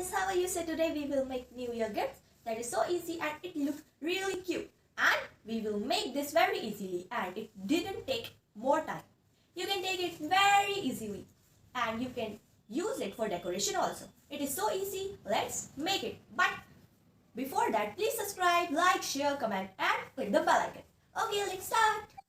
guys, how are you? So today we will make New Year gifts. That is so easy and it looks really cute. And we will make this very easily and it didn't take more time. You can take it very easily and you can use it for decoration also. It is so easy. Let's make it. But before that, please subscribe, like, share, comment and click the bell icon. Okay, let's start.